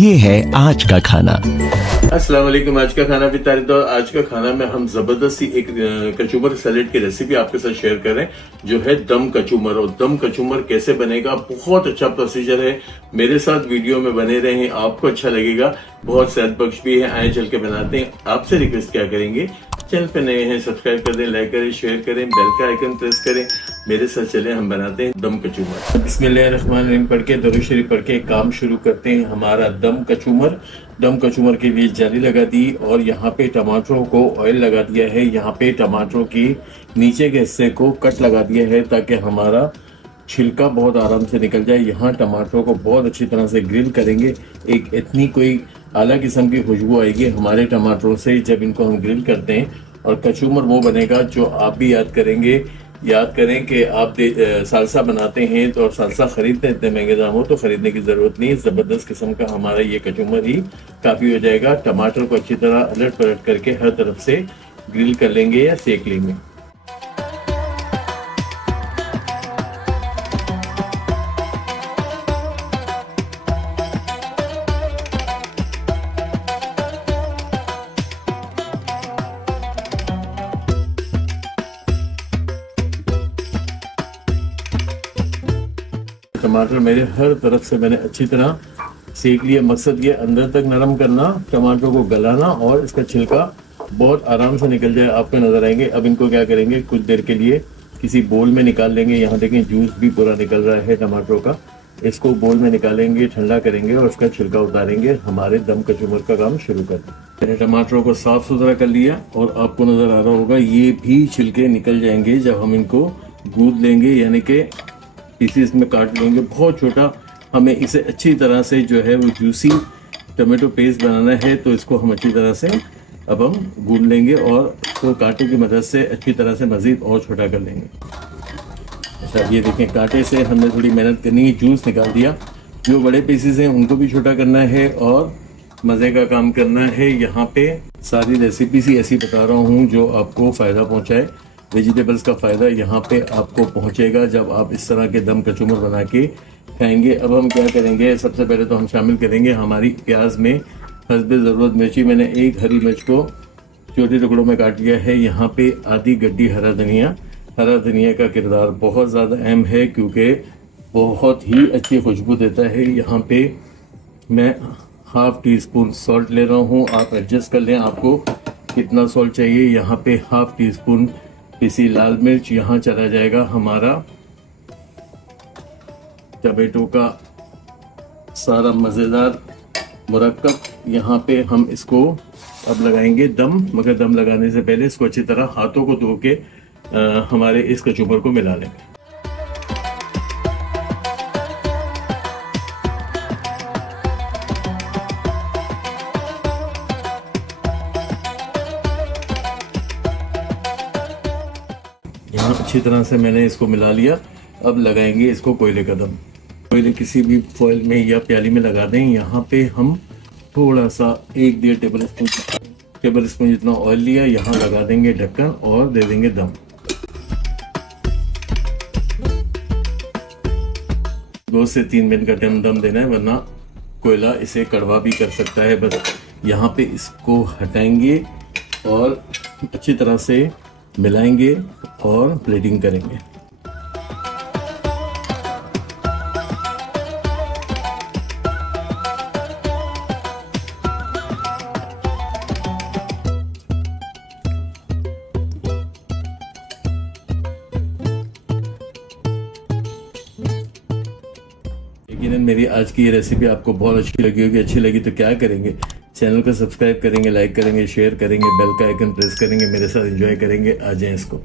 ये है आज का खाना। अस्सलाम वालेकुम। आज का खाना भी तो आज का खाना में हम जबरदस्ती एक कचूमर सैलेड की रेसिपी आपके साथ शेयर कर रहे हैं, जो है दम कचूमर। और दम कचूमर कैसे बनेगा, बहुत अच्छा प्रोसीजर है। मेरे साथ वीडियो में बने रहें, आपको अच्छा लगेगा, बहुत सेहत बख्श भी है। आए चल के बनाते हैं। आपसे रिक्वेस्ट क्या करेंगे, चैनल पे नए हैं सब्सक्राइब कर दें, लाइक करें, शेयर करें, बेल का आइकन प्रेस करें। मेरे साथ चले, हम बनाते हैं दम कचूमर। बिस्मिल्लाहिर्रहमानिर्रहीम पढ़ के, दरूद शरीफ पढ़ के काम शुरू करते हैं हमारा दम कचूमर। दम कचूमर के लिए जाली लगा दी और यहाँ पे टमाटरों को ऑयल लगा दिया है। यहाँ पे टमाटरों की नीचे के हिस्से को कट लगा दिया है ताकि हमारा छिलका बहुत आराम से निकल जाए। यहाँ टमाटरों को बहुत अच्छी तरह से ग्रिल करेंगे। एक इतनी कोई आला किस्म की खुशबू आएगी हमारे टमाटरों से जब इनको हम ग्रिल करते हैं। और कचूमर वो बनेगा जो आप भी याद करेंगे। याद करें कि आप सालसा बनाते हैं तो और सालसा खरीदते हैं, इतने महंगे दाम हो तो खरीदने की ज़रूरत नहीं। ज़बरदस्त किस्म का हमारा ये कचूमर ही काफ़ी हो जाएगा। टमाटर को अच्छी तरह अलट पलट करके हर तरफ से ग्रिल कर लेंगे या सेक लेंगे। टमाटर मेरे हर तरफ से मैंने अच्छी तरह सेक लिया। मकसद ये अंदर तक नरम करना, टमाटर को गलाना और इसका छिलका बहुत आराम से निकल जाए, आपको नजर आएंगे। अब इनको क्या करेंगे, कुछ देर के लिए किसी बोल में निकाल लेंगे। यहाँ देखें जूस भी पूरा निकल रहा है टमाटरों का। इसको बोल में निकालेंगे, ठंडा करेंगे और उसका छिलका उतारेंगे। हमारे दम कचूमर का काम शुरू कर दें। मैंने टमाटरों को साफ सुथरा कर लिया और आपको नजर आ रहा होगा ये भी छिलके निकल जाएंगे जब हम इनको गूंद लेंगे, यानी कि पीसीस में काट लेंगे बहुत छोटा। हमें इसे अच्छी तरह से जो है वो जूसी टमाटो पेस्ट बनाना है, तो इसको हम अच्छी तरह से अब हम गूंद लेंगे और तो कांटे की मदद से अच्छी तरह से मज़ीद और छोटा कर लेंगे। अच्छा, ये देखें कांटे से हमने थोड़ी मेहनत करनी है, जूस निकाल दिया। जो बड़े पीसीस हैं उनको भी छोटा करना है और मज़े का काम करना है। यहाँ पे सारी रेसिपी सी ऐसी बता रहा हूँ जो आपको फ़ायदा पहुँचाए। वेजिटेबल्स का फ़ायदा यहाँ पे आपको पहुँचेगा जब आप इस तरह के दम कचूमर बना के खाएंगे। अब हम क्या करेंगे, सबसे पहले तो हम शामिल करेंगे हमारी प्याज में हस्बे ज़रूरत मिर्ची। मैंने एक हरी मिर्च को छोटे टुकड़ों में काट लिया है। यहाँ पे आधी गड्डी हरा धनिया। हरा धनिया का किरदार बहुत ज़्यादा अहम है क्योंकि बहुत ही अच्छी खुशबू देता है। यहाँ पे मैं हाफ़ टी स्पून सॉल्ट ले रहा हूँ, आप एडजस्ट कर लें आपको कितना सॉल्ट चाहिए। यहाँ पे हाफ़ टी स्पून पिसी लाल मिर्च। यहाँ चला जाएगा हमारा टमाटो का सारा मज़ेदार मुरक्कब। यहाँ पे हम इसको अब लगाएंगे दम, मगर दम लगाने से पहले इसको अच्छी तरह हाथों को धो के हमारे इस कचूमर को मिला लेंगे। यहाँ अच्छी तरह से मैंने इसको मिला लिया। अब लगाएंगे इसको कोयले का दम। कोयले किसी भी फॉइल में या प्याली में लगा दें। यहाँ पे हम थोड़ा सा 1-1.5 टेबल स्पून जितना ऑयल लिया, यहाँ लगा देंगे ढक्कन और दे देंगे दम। 2 से 3 मिनट का टाइम दम देना है, वरना कोयला इसे कड़वा भी कर सकता है। बस यहाँ पे इसको हटाएंगे और अच्छी तरह से मिलाएंगे और प्लेटिंग करेंगे। यकीनन मेरी आज की ये रेसिपी आपको बहुत अच्छी लगी होगी। अच्छी लगी तो क्या करेंगे, चैनल को सब्सक्राइब करेंगे, लाइक करेंगे, शेयर करेंगे, बेल का आइकन प्रेस करेंगे, मेरे साथ एंजॉय करेंगे। आ जाएं इसको।